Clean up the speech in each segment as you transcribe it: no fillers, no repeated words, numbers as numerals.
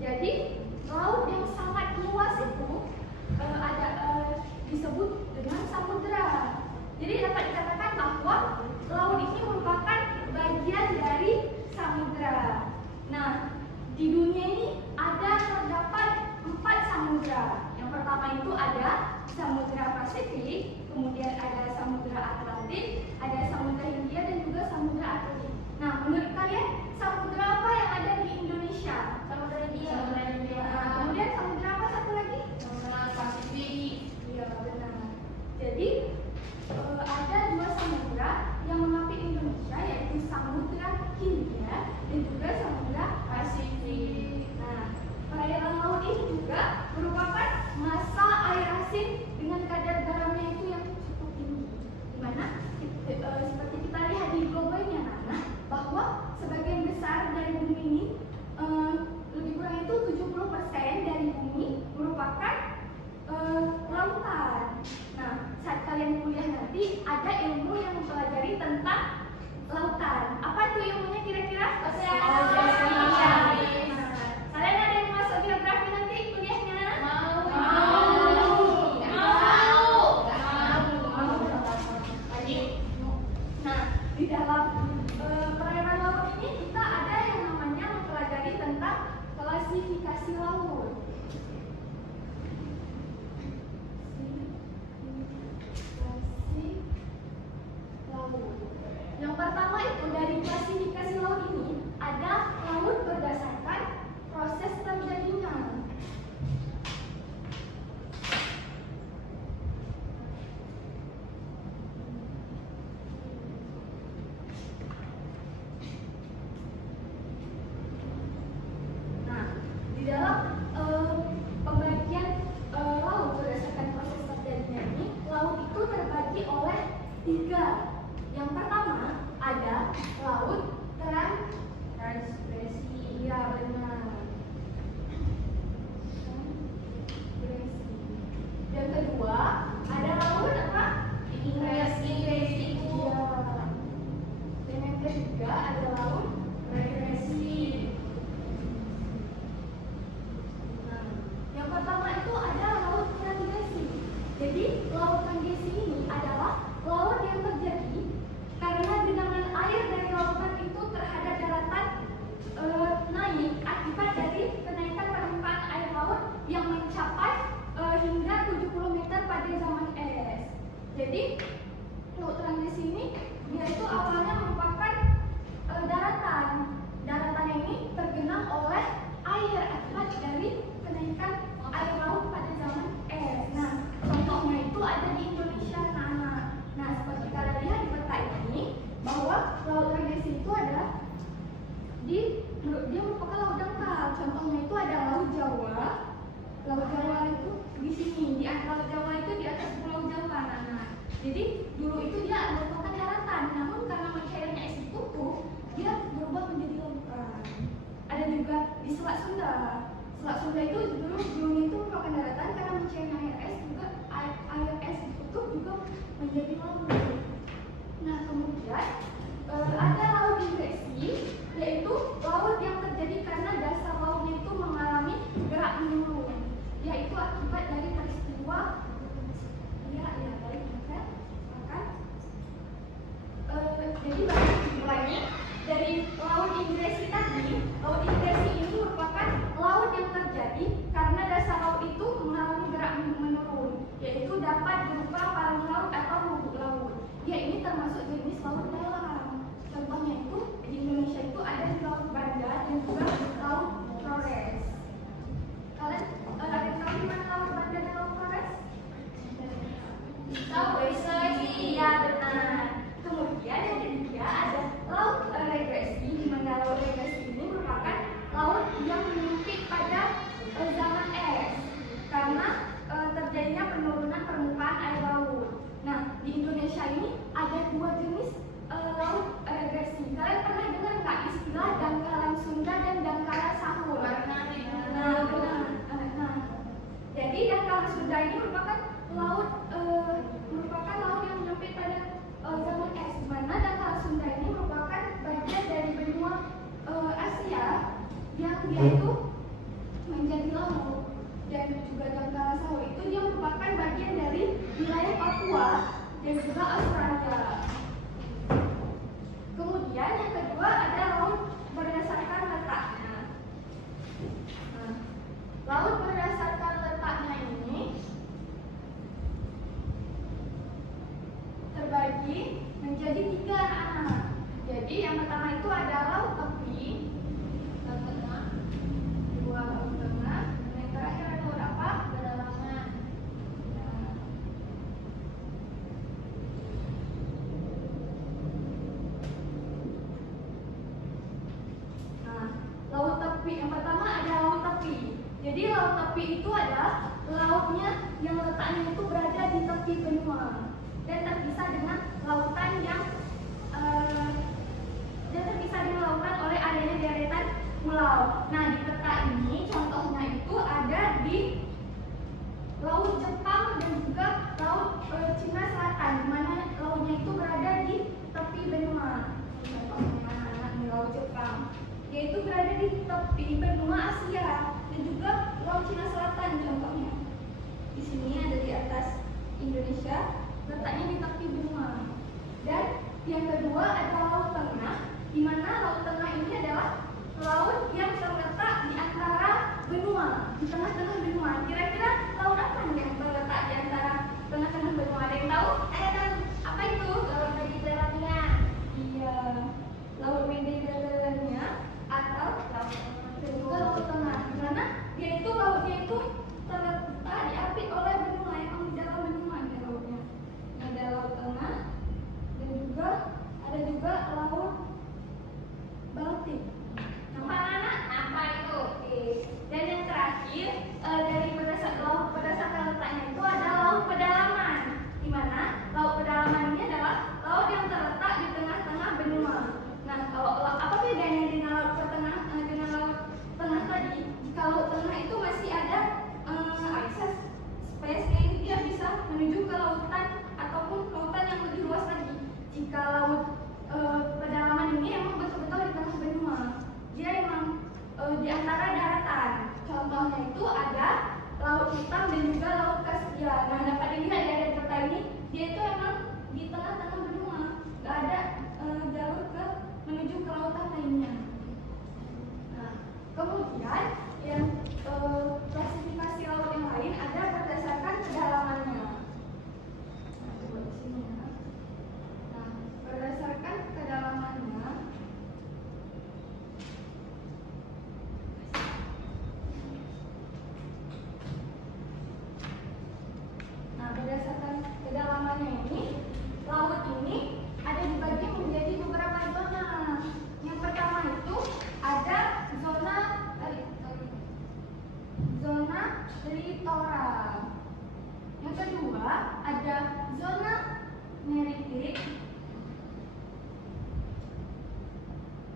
Jadi laut yang sangat luas itu disebut dengan samudra. Jadi dapat dikatakan bahwa laut ini merupakan bagian dari samudra. Nah, di dunia ini terdapat 4 samudra. Yang pertama itu ada Samudra Pasifik, kemudian ada Samudra Atlantik, ada Samudra Hindia dan juga Samudra Atlantik. Nah, menurut kalian samudra apa yang ada di Indonesia? Samudra Hindia. Nah, kemudian samudra apa satu lagi? Samudra Pasifik. Iya, benar. Jadi ada 2 samudra yang mengapi Indonesia, yaitu Samudra Hindia dan juga Samudra Pasifik. Nah, perairan laut ini juga merupakan massa air asin dengan kadar garamnya itu yang cukup tinggi. Dimana seperti kita lihat di global ini, anak-anak, bahwa sebagian besar dari bumi ini lebih kurang itu 70% dari bumi merupakan lautan. Nah, saat kalian kuliah nanti ada ilmu yang mempelajari tentang lautan. Apa itu ilmunya kira-kira? Kalian ada yang masuk geografi nanti kuliahnya? Mau. Nah, di dalam perairan laut ini kita ada yang namanya mempelajari tentang klasifikasi laut. Yang pertama itu dari klasifikasi laut ini ada laut berdasarkan proses terjadinya. Nah, di dalam pembagian laut berdasarkan proses terjadinya ini, laut itu terbagi oleh 3. Yang pertama ada laut transgresi. Ya, benar. Yang kedua ada laut apa? Ingresi. Ya. Dan yang ketiga ada laut regresi. Nah, yang pertama itu ada laut transgresi. Jadi laut transgresi ini adalah laut yang terjadi karena genangan air dari lautan itu terhadap daratan naik akibat dari kenaikan permukaan air laut yang mencapai hingga 70 meter pada zaman es. Jadi laut transgresi ini dia itu awalnya merupakan daratan. Daratan ini tergenang oleh air akibat dari kenaikan air laut pada zaman es. Nah, contohnya itu ada di Indonesia, anak-anak. Nah, seperti kalian lihat di peta ini bahwa laut transgresi itu ada dia merupakan laut dangkal. Contohnya itu ada Laut Jawa. Laut Jawa itu di sini, di Laut Jawa itu di atas Pulau Jawa, anak-anak. Jadi dulu itu dia merupakan daratan, namun karena mencairnya es ditutup, dia berubah menjadi lautan. Ada juga di Selat Sunda. Selat Sunda itu dulunya itu merupakan daratan, karena mencairnya air es juga air es ditutup juga menjadi laut. Nah, kemudian ada laut ingresi, yaitu laut yang terjadi karena dasar lautnya itu mengalami gerak menurun, yaitu akibat dari peristiwa jadi mulainya dari laut ingresi tadi. Laut ingresi ini merupakan laut yang terjadi karena dasar laut itu mengalami gerak menurun, yaitu dapat berupa palung laut atau lubuk laut. Dia ini termasuk jenis laut dalam. Contohnya itu di Indonesia itu ada di Laut Banda dan juga Laut Flores. Kalian ada yang tahu di mana Laut Banda dan Laut Flores? Tahu? Iya, benar. Kemudian yang ketiga ada laut regresi, di mana laut regresi ini merupakan laut yang menyempit pada zaman es karena terjadinya penurunan permukaan air laut. Nah, di Indonesia ini ada 2 jenis laut regresi. Kalian pernah dengar nggak istilah dangkalan Sunda dan dangkalan Sahur? Nah, benar. Jadi dangkalan Sunda ini merupakan laut yang menyempit pada zaman es, di mana dangkal Sunda ini merupakan bagian dari benua Asia yang dia itu dan juga dangkal sahur itu dia merupakan bagian dari wilayah Papua dan juga Australia. Kemudian yang kedua ada laut berdasarkan letaknya. Nah, laut berdasarkan letaknya ini terbagi menjadi 3 anak-anak. Jadi yang pertama itu ada laut tepi, laut tengah, dua laut tengah, dan yang terakhir ada laut apa? Pedalaman. Nah, laut tepi yang pertama ada laut tepi. Jadi laut tepi itu adalah lautnya yang letaknya itu berada di tepi benua dan terpisah dengan lautan yang oleh adanya deretan pulau. Nah, di peta ini contohnya itu ada di Laut Jepang dan juga Laut Cina Selatan, di mana lautnya itu berada di tepi benua. Contohnya anak-anak di Laut Jepang, yaitu berada di tepi benua Asia dan juga Laut Cina Selatan contohnya. Di sini ada di atas Indonesia, letaknya di tepi benua. Dan yang kedua ada Laut Tengah, di mana Laut Tengah ini adalah laut yang terletak di antara benua, di tengah-tengah benua. Kira-kira laut apa yang terletak di antara tengah-tengah benua? Ada yang tahu? Apa itu? Laut Mediterania. Iya, Laut Mediterania atau Laut Tengah. Dan juga Laut Tengah, di mana lautnya itu terletak diapit oleh benua, emang di dalam benua ada lautnya. Ada Laut Tengah dan juga ada juga Laut Baltik. Nampak anak? Nampak itu. Oke. Dan yang terakhir dari berdasarkan letaknya itu ada laut pedalaman, di mana laut pedalaman ini adalah laut yang terletak di tengah-tengah benua. Nah, kalau apa bedanya dengan laut tengah tadi? Jika laut tengah itu masih ada akses space-nya, dia bisa menuju ke lautan ataupun lautan yang lebih luas lagi. Jika laut pedalaman ini emang betul-betul di tengah benua, dia emang di antara daratan. Contohnya itu ada Laut Hitam dan juga Laut Kaspia. Nah, dapat dilihat dari peta ini, dia itu emang di tengah-tengah benua, nggak ada jalur menuju ke lautan lainnya. Nah, kemudian yang klasifikasi laut yang lain ada berdasarkan kedalamannya. Nah, coba di sini ya. Nah, berdasarkan kedalamannya, ini laut ini ada dibagi menjadi beberapa zona. Yang pertama itu ada zona litoral. Yang kedua ada zona neritik.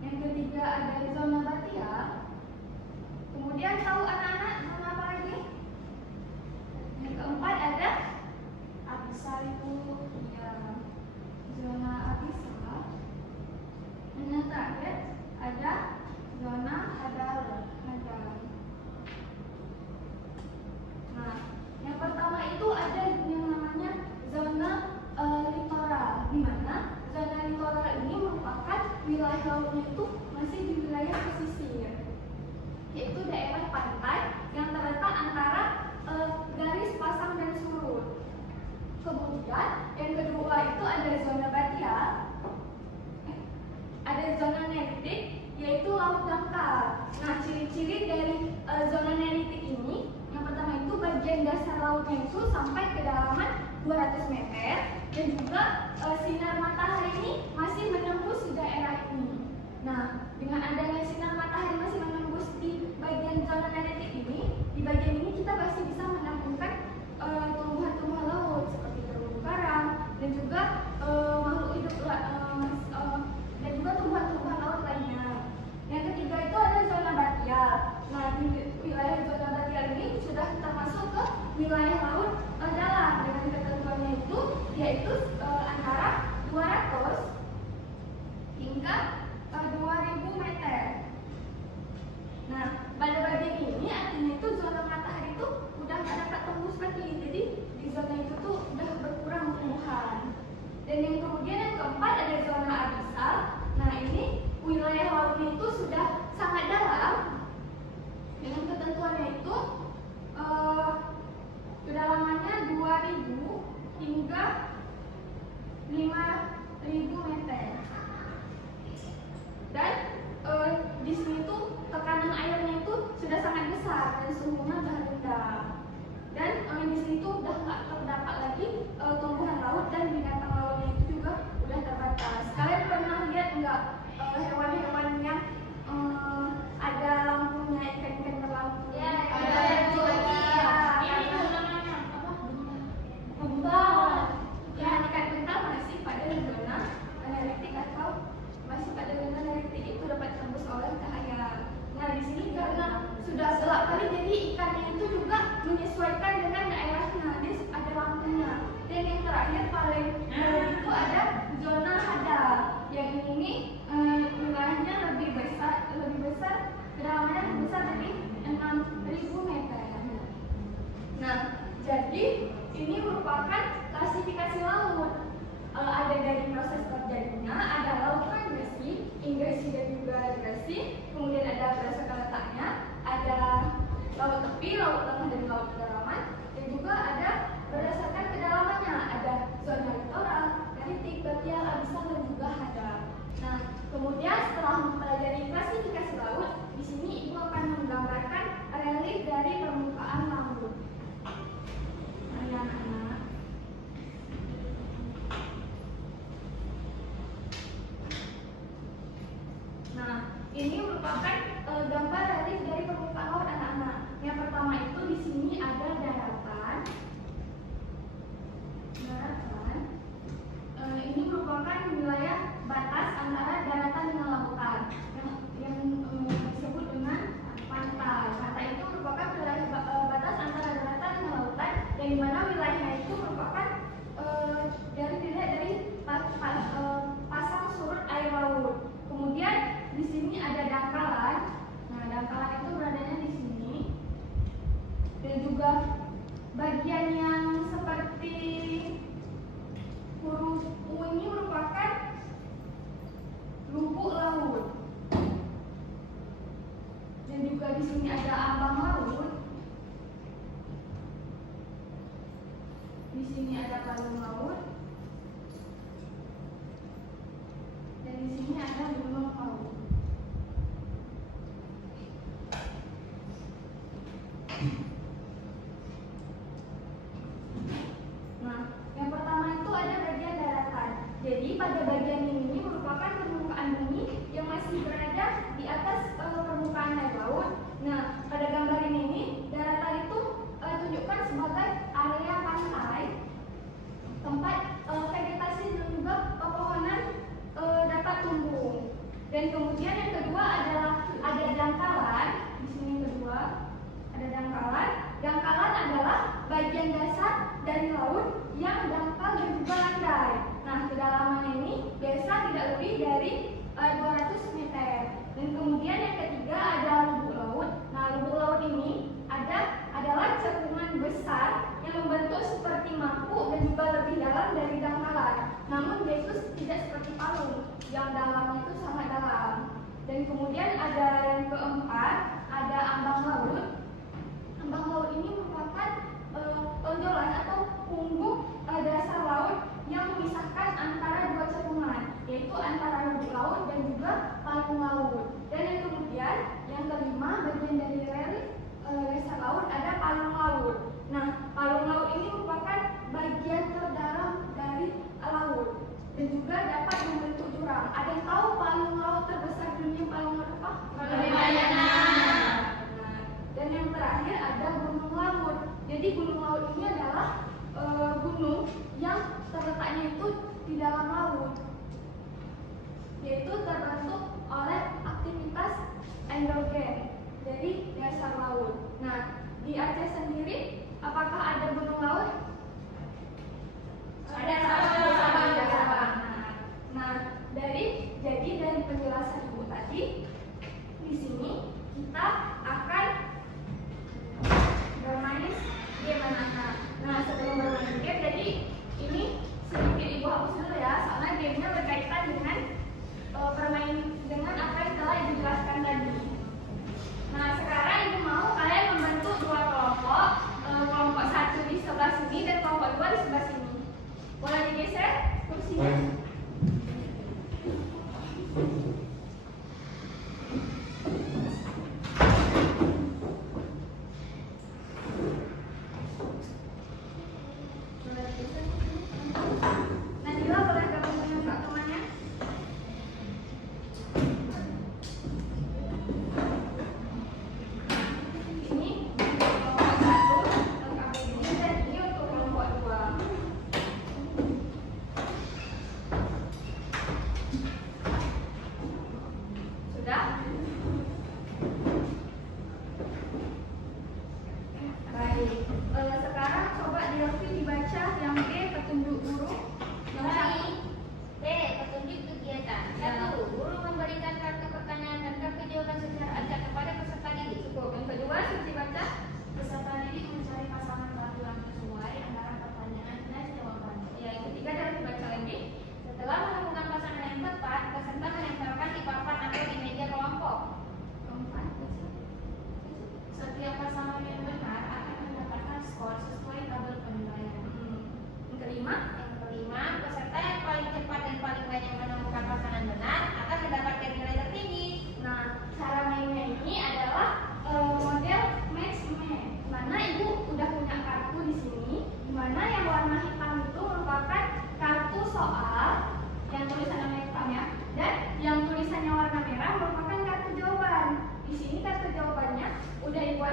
Yang ketiga ada zona batia. Kemudian tahu anak-anak zona apa lagi? Yang keempat ada Abisal itu, ya, zona abisal. Dan yang terakhir ada zona hadal. Nah, yang pertama itu ada yang namanya zona litoral, di mana zona litoral ini merupakan wilayah lautnya itu masih di wilayah pesisir, yaitu daerah pantai yang terletak antara garis pasang dan surut. Kemudian yang kedua itu ada zona batia, ada zona neritik, yaitu laut dangkal. Nah, ciri-ciri dari zona neritik ini, yang pertama itu bagian dasar lautnya itu sampai kedalaman 200 meter dan juga sinar matahari ini masih menembus di daerah ini. Nah, dengan adanya sinar matahari masih menembus di bagian zona neritik ini, di bagian ini kita masih bisa menemukan tumbuhan-tumbuhan laut seperti terumbu karang dan juga makhluk hidup dan juga tumbuhan-tumbuhan laut lainnya. Yang ketiga itu ada zona batia. Nah, di wilayah zona batia ini sudah termasuk ke wilayah laut dalam dengan ketentuannya itu yaitu antara 200 hingga 2000 meter. Nah, pada bagian ini artinya itu zona matahari itu zona itu tuh udah berkurang tumbuhan. Dan yang kemudian yang keempat ada zona abisal. Nah ini wilayah lautnya itu sudah sangat dalam. Dengan ketentuannya itu kedalamannya 2000 hingga 5000 meter. Dan di sini tuh tekanan airnya itu sudah sangat besar dan suhunya sudah rendah. Dan di sini tuh udah nggak terdapat lagi tumbuhan laut dan binatang lautnya itu juga udah terbatas. Kalian pernah lihat nggak hewan-hewan yang ada lampunya, ikan-ikan berlampu? Ya, ada itu itu namanya apa? Buntal. Ya, ikan buntal masih pada zona analitik atau masih pada zona analitik itu dapat tembus oleh cahaya. Nah, di sini karena sudah gelap kali, jadi ikannya itu juga menyesuaikan dengan daerahnya. Dia ada lampunya. Dan yang terakhir paling itu ada zona hada. Yang ini wilayahnya lebih besar, kedalamannya lebih besar dari 6000 meter. Nah, jadi ini merupakan klasifikasi laut. Ada dari proses terjadinya, ada laut transgresi, ingresi dan juga regresi. Kemudian ada berdasarkan letaknya, ada laut tepi, laut tengah dan laut kedalaman. Dan juga ada berdasarkan kedalamannya, ada zona litoral, analitik, batial, abisal dan juga hada. Nah, kemudian setelah mempelajari klasifikasi laut, di sini ibu akan menggambarkan relief dari permukaan laut. Anak-anak. Nah, ini merupakan gambar relief dari permukaan laut anak-anak. Yang pertama itu di sini ada daratan. Ini merupakan wilayah batas antara daratan dengan lautan yang disebut dengan pantai. Pantai itu merupakan wilayah batas antara daratan dengan lautan, yang dimana wilayahnya itu merupakan dilihat dari pasang surut air laut. Kemudian di sini ada dangkalan. Nah, dangkalan itu beradanya di sini. Dan juga bagian yang seperti huruf U ini merupakan lubuk laut. Dan juga di sini ada ambang laut. Di sini ada palung laut. Dan di sini ada gunung laut. Nah, yang pertama itu ada bagian daratan. Jadi pada bagian ini merupakan permukaan bumi yang masih berada di atas permukaan air laut. Nah, pada gambar ini daratan itu tunjukkan sebagai area pantai, tempat vegetasi dan juga pepohonan dapat tumbuh. Dan kemudian yang kedua adalah ada dangkalan. Di sini yang kedua ada dangkalan. Dangkalan adalah bagian dasar dari laut yang dangkal dan juga landai. Nah, kedalamannya ini biasa tidak lebih dari 200 meter. Dan kemudian yang ketiga ada lubuk laut. Nah, lubuk laut ini adalah cekungan besar yang membentuk seperti mangkuk dan juga lebih dalam dari dangkalan. Namun dia itu tidak seperti palung yang dalamnya itu sangat dalam. Dan kemudian ada yang keempat, ada ambang laut. Ambang laut ini merupakan tonjolan atau punggung dasar laut yang memisahkan antara dua cekungan, yaitu antara lubuk laut dan juga palung laut. Dan yang kemudian yang kelima, bagian dari relief dasar laut ada palung laut. Nah, palung laut ini merupakan bagian terdalam dari laut dan juga dapat membentuk jurang. Ada yang tahu palung laut terbesar dunia palung laut apa? Mariana. Dan yang terakhir ada gunung laut. Jadi gunung laut ini adalah gunung yang terletaknya itu di dalam laut, yaitu terbentuk oleh aktivitas endogen dari dasar laut. Nah, di Aceh sendiri apakah ada gunung laut? Ada. Nah, dari penjelasan Ibu tadi, di sini kita akan bermain game anak-anak. Nah, sebelum bermain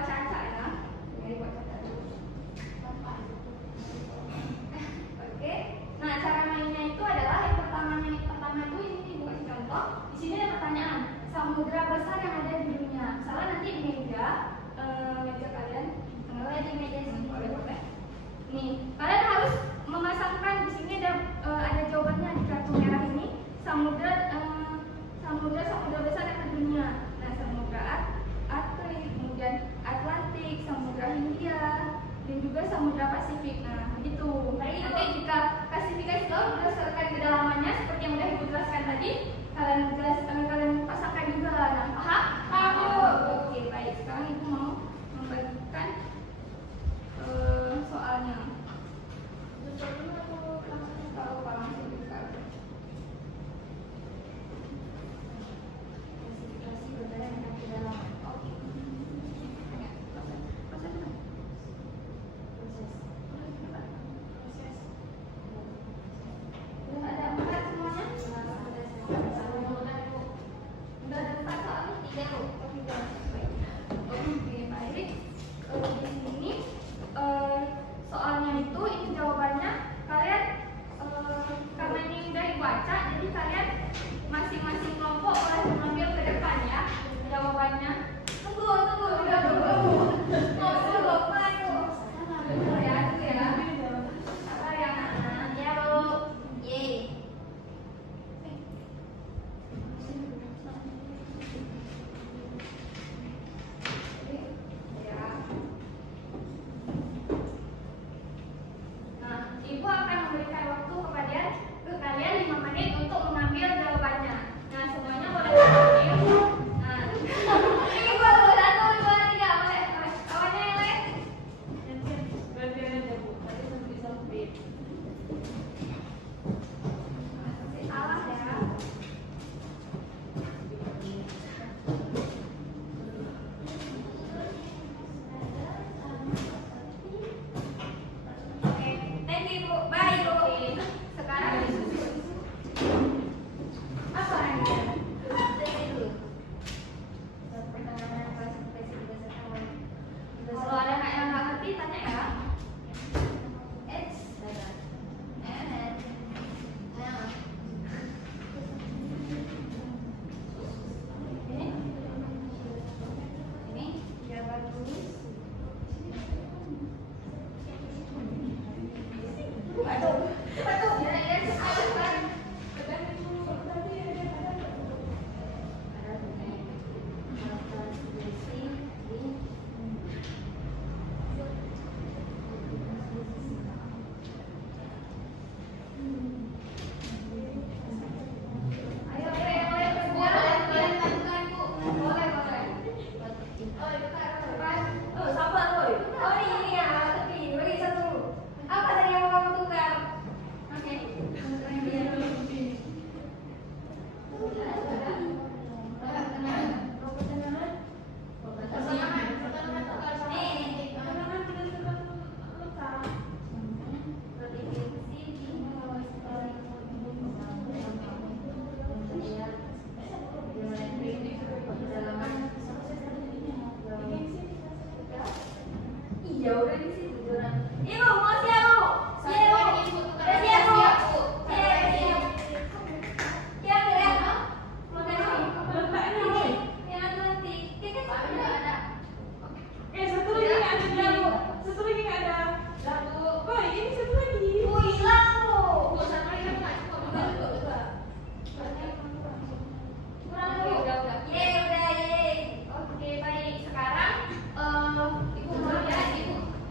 baca ya. Ini baca dulu. Oke. Nah, cara mainnya itu adalah yang pertama itu ini bukan contoh. Di sini ada pertanyaan. Samudra besar yang ada di dunia. Misalnya nanti di meja kalian, di meja sini boleh. Nih, kalian harus memasangkan di sini ada jawabannya di kartu merah ini. Samudra besar yang ada di dunia. Nah, samudra Arktik, kemudian Atlantik, samudra Hindia, dan juga samudra Pasifik. Nah, begitu. Nanti jika klasifikasi laut berdasarkan kedalamannya seperti yang sudah Ibu jelaskan tadi, kalian pasangkan juga. Nah, paham? Oke, baik. Sekarang Ibu mau membagikan soalnya. Langsung dikasih. Klasifikasi berdasarkan kedalaman. Oke.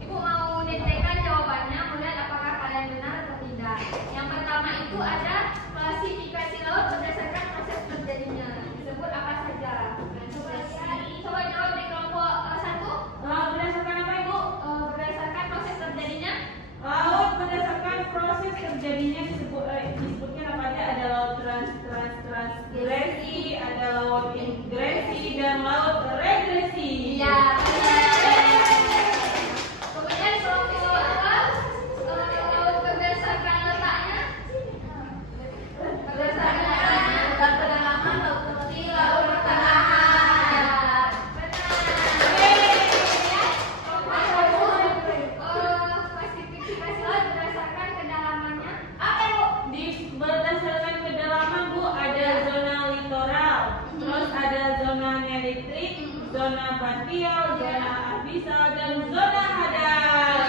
Ibu mau dentekan jawaban. barimetrik, zona partial, zona abyssal, dan zona hadar.